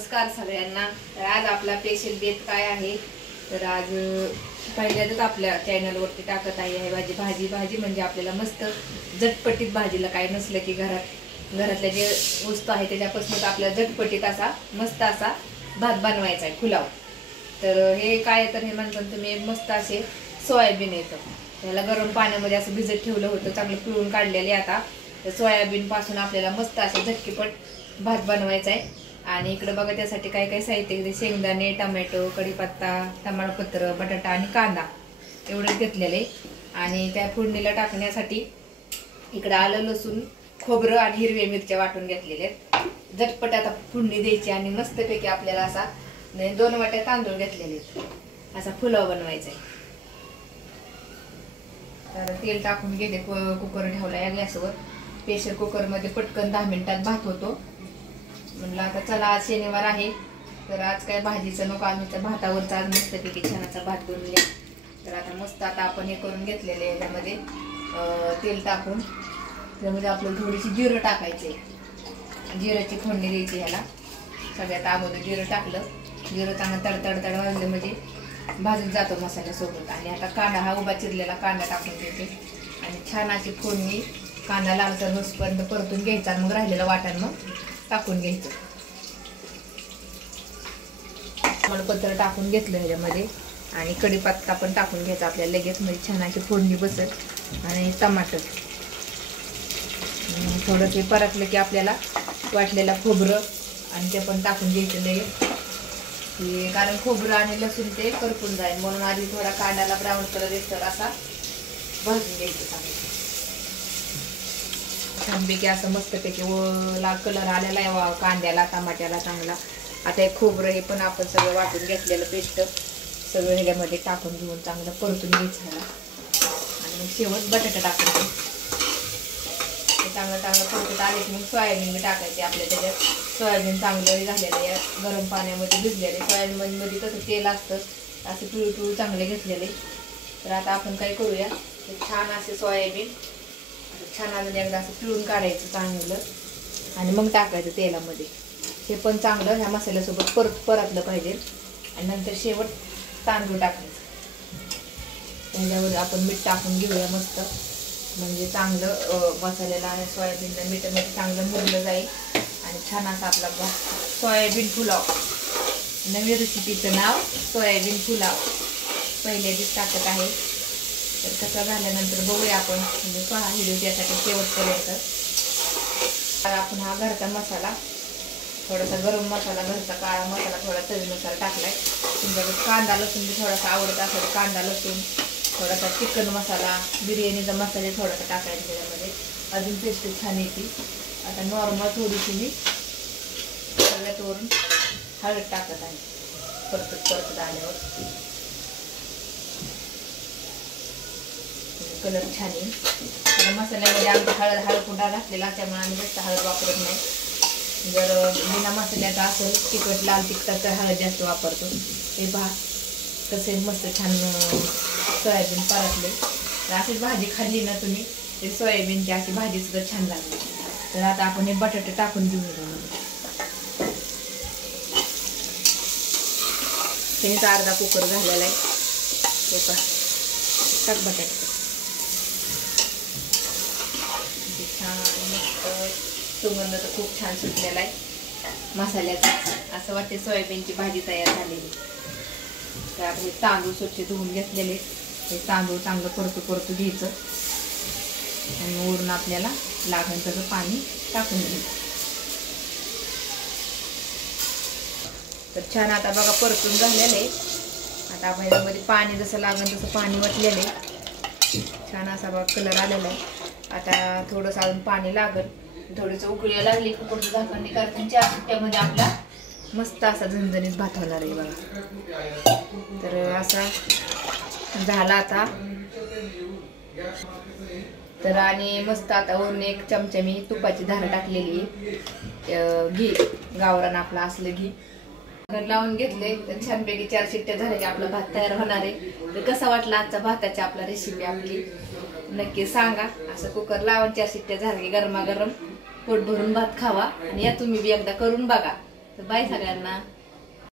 नमस्कार सगळ्यांना। तर आज आपला स्पेशल बेत काय आहे तर आज पहिल्यांदाच आपल्या चॅनल वरती टाकत आहे भाजी भाजी म्हणजे आपल्याला मस्त झटपटीत भाजीला काय नसलं की घरातल्या जे वस्तू आहे त्याच्यापासून आपल्याला झटपटीत असा मस्त असा भात बनवायचा आहे पुलाव। तर हे काय तर हे म्हणतात तुम्ही मस्त असे सोयाबीन येतं त्याला गरम पाण्यामध्ये असं भिजत ठेवलं होतं चांगलं पिळून काढलेले। आता तर सोयाबीन पासून आपल्याला मस्त असं झटकीपट भात बनवायचा आहे। आणि इकडे बघा त्यासाठी काय काय साहित्य शेंगदाणे टोमॅटो कढीपत्ता तमालपत्र बटाटा आणि कांदा एवढं घेतलेले। आणि त्या फोडणीला टाकण्यासाठी इकडे आलं लसूण खोबरं आणि हिरव्या मिरच्या वाटून घेतलेले आहेत। झटपट आता फोडणी द्यायची आणि मस्तपैकी आपल्याला असा 2 वाट्या तांदूळ घेतलेले आहेत असा पुलाव बनवायचा आहे। तर तेल टाकून घेते कुकर ठेवला या गॅसवर। प्रेशर कुकर मध्ये पटकन 10 मिनिटात भात होतो। म्हणलं आता चला आज शनिवार आहे तर आज काय भाजीचं नको आम्ही भातावरचा आज मस्तपैकी छानाचा भात बनवूया। तर आता मस्त आता आपण हे करून घेतलेले याच्यामध्ये तेल टाकून त्यामध्ये आपल्याला थोडीशी जिरं टाकायचे जिऱ्याची फोडणी द्यायची ह्याला। सगळ्यात अगोदर जिरं टाकलं जिरं चांगलं तडतड वाजलं म्हणजे भाजून जातो मसाल्यासोबत। आणि आता कांदा हा उभा चिरलेला कांदा टाकून देते आणि छान अशी फोडणी कांदा लालसर होईपर्यंत परतून घ्यायचा। मग राहिलेलं वाटण मग टाकून घ्यायचं। तमालपत्र टाकून घेतलं ह्याच्यामध्ये आणि कढीपत्ता पण टाकून घ्यायचा आपल्याला लगेच म्हणजे छान अशी फोडणी बसत। आणि टमाटर थोडं ते परतलं की आपल्याला वाटलेला खोबरं आणि ते पण टाकून घ्यायचं लगेच कारण खोबरं आणि लसूण ते करपून जाईल म्हणून आधी थोडा कांद्याला ब्राऊन कलर येतो असा भाजून घ्यायचं चांगलं छानपैकी असं मस्तपैकी लाल कलर आलेला आहे कांद्याला टमाट्याला चांगला। आता हे खोबरं हे पण आपण सगळं वाटून घेतलेलं पेस्ट सगळं ह्याच्यामध्ये टाकून घेऊन चांगलं परतून घ्यायचं ह्याला। आणि मग शेवट बटाटा टाकायचे चांगलं परतत आले की मग सोयाबीन टाकायचे आपल्या त्याच्यात। सोयाबीन चांगलं झालेलं आहे गरम पाण्यामध्ये भिजलेले सोयाबीन मध्ये कसं तेल असतं असे पिळू चांगले घेतलेले। तर आता आपण काय करूया छान असे सोयाबीन छान अजून एकदा असं पिळून काढायचं चांगलं आणि मग टाकायचं तेलामध्ये। हे पण चांगलं ह्या मसाल्यासोबत परतलं पाहिजे। आणि नंतर शेवट तांदूळ टाकायचं त्याच्यावर आपण मीठ टाकून घेऊया मस्त म्हणजे चांगलं मसाल्याला आणि सोयाबीनला मीठमध्ये चांगलं मुरलं जाईल आणि छान असा आपला सोयाबीन पुलाव। नवीन रेसिपीचं नाव सोयाबीन पुलाव पहिल्या दिवस टाकत आहे। तर कसं झाल्यानंतर बघूया आपण म्हणजे पहा व्हिडिओ त्यासाठी शेवटपर्यंत। आपण हा घरचा मसाला थोडासा गरम मसाला घरचा काळा मसाला थोडा चवीनुसार टाकलाय। तुमच्याकडे कांदा लसूण थोडासा आवडत असेल कांदा लसूण थोडासा चिकन मसाला बिर्याणीचा मसाला थोडासा टाकायचा त्याच्यामध्ये अजून टेस्ट छान येते। आता नॉर्मल थोडीशी मी सगळ्यात वरून हळद टाकत आहे परतत आल्यावर कलर छान येईल। तर मसाल्यामध्ये आमच्या हळद पुडा घातलेला त्यामुळे आम्ही जास्त हळद वापरत नाही। जर बिना मसाल्याचा असेल तिखट लाल तिखटाचं हळद जास्त वापरतो। हे कसे मस्त छान सोयाबीन परतले तर अशीच भाजी खाल्ली ना तुम्ही ते सोयाबीनची अशी भाजी सुद्धा छान लागली। तर आता आपण हे बटाटे टाकून घेऊ त्याचा अर्धा कुकर झालेला आहे ते पण टाक बटाटे छान मस्त सुगंध तर खूप छान सुटलेला आहे मसाल्याचा असं वाटते सोयाबीनची भाजी तयार झालेली। तर आपण हे तांदूळ स्वच्छ धुवून घेतलेले हे तांदूळ चांगलं परतू घ्यायचं आणि वरून आपल्याला लागेल तसं पाणी टाकून घ्यायचं। तर छान आता बघा परतून झालेलं आहे। आता आपण यामध्ये पाणी जसं लागेल तसं पाणी वतलेलं आहे छान असा बघा कलर आलेला आहे। आता थोडंसं अजून पाणी लागेल थोडीसं उकळी लागली कुकरचं झाकण कारण 4 शिट्ट्यामध्ये आपला मस्त असा झणझणीत भात होणार आहे बघा। तर असा झाला आता तर आणि मस्त आता वरून 1 चमचा मी तुपाची धार टाकलेली घी गावरान आपला असलं घी लावून घेतले। तर छानपैकी 4 शिट्ट्या झाल्या की आपला भात तयार होणार आहे। तर कसा वाटला आजचा भाताची आपला रेसिपी आपली नक्की सांगा। असं कुकर लावून 4 शिट्ट्या झाल्या की गरमागरम पोट भरून भात खावा आणि या तुम्ही बी एकदा करून बघा। तर बाय सगळ्यांना.